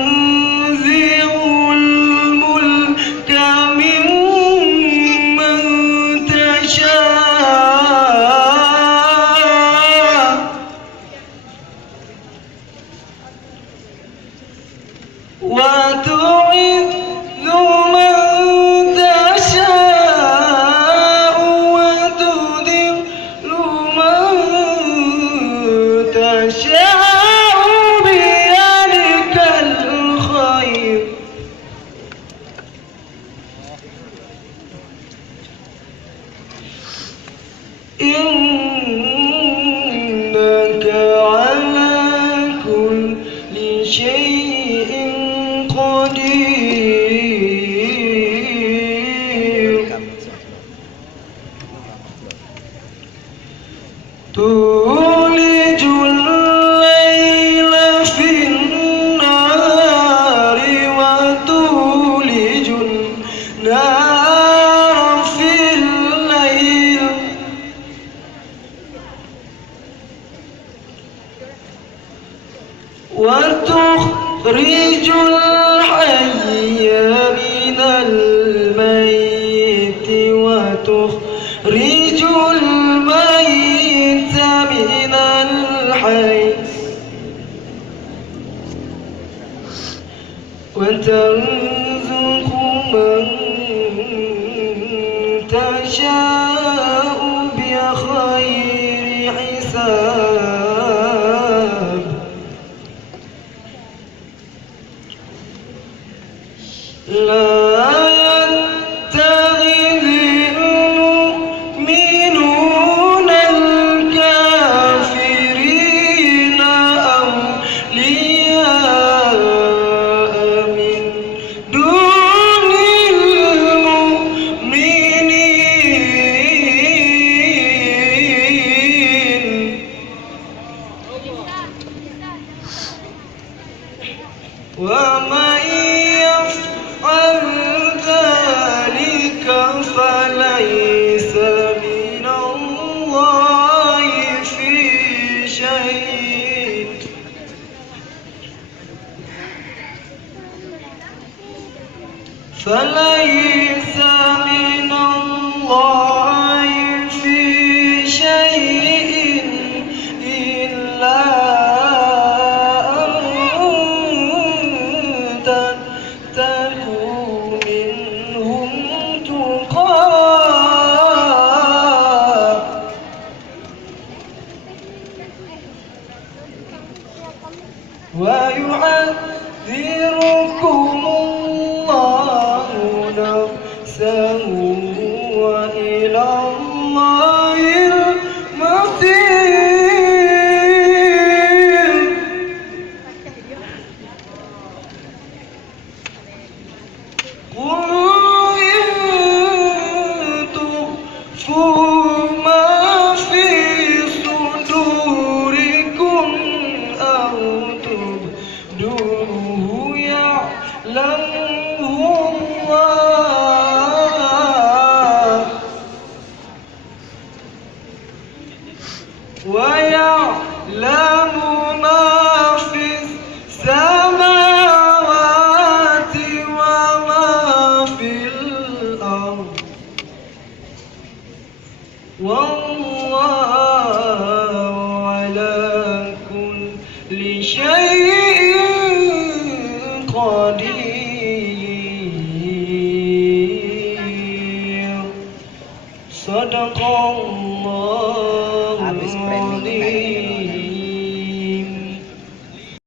وتنزع الملك ممن تشاء وتعز من تشاء وتذل من تشاء إنك على كل شيء قدير تولج الليل في النهار وتولج النهار في الليل وتخرج الحي من الميت وتخرج الميت من الحي وترزق من تشاء بغير حساب لا يتخذ المؤمنون الكافرين أولياء من دون المؤمنين ومن يفعل ذلك فليس من الله في شيء فليس من الله في شيء إلا تتقوا منهم تقاه ويحذركم الله نفسه وإلى الله المصير قل إن تخفوا ما في صدوركم أو تبدوه يعلمه الله ويعلم ما في السماوات وما في الأرض والله على كل شيء قدير Sadaqallahu Habis framing tadi.